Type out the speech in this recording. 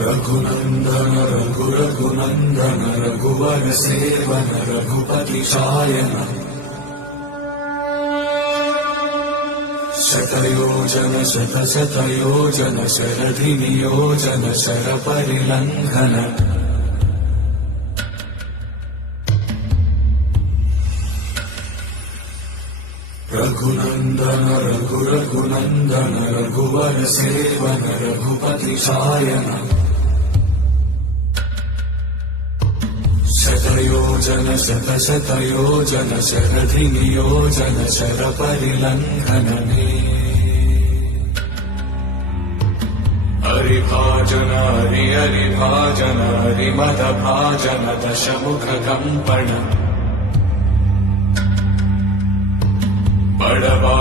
रघुनन्दन रघुनन्दन रघुवर seven Raghupati Shayan शतयोजन शतशतयोजन शरधि नियोजन शरपरिलङ्घन रघुनन्दन रघुनन्दन रघुवर seven Raghupati Shayan शतयोजन शतशतयोजन शरधि नियोजन शरपरिलङ्घन हरिभाजन हरिभाजन हरिमदभाजन दशमुख कंपन बड़वा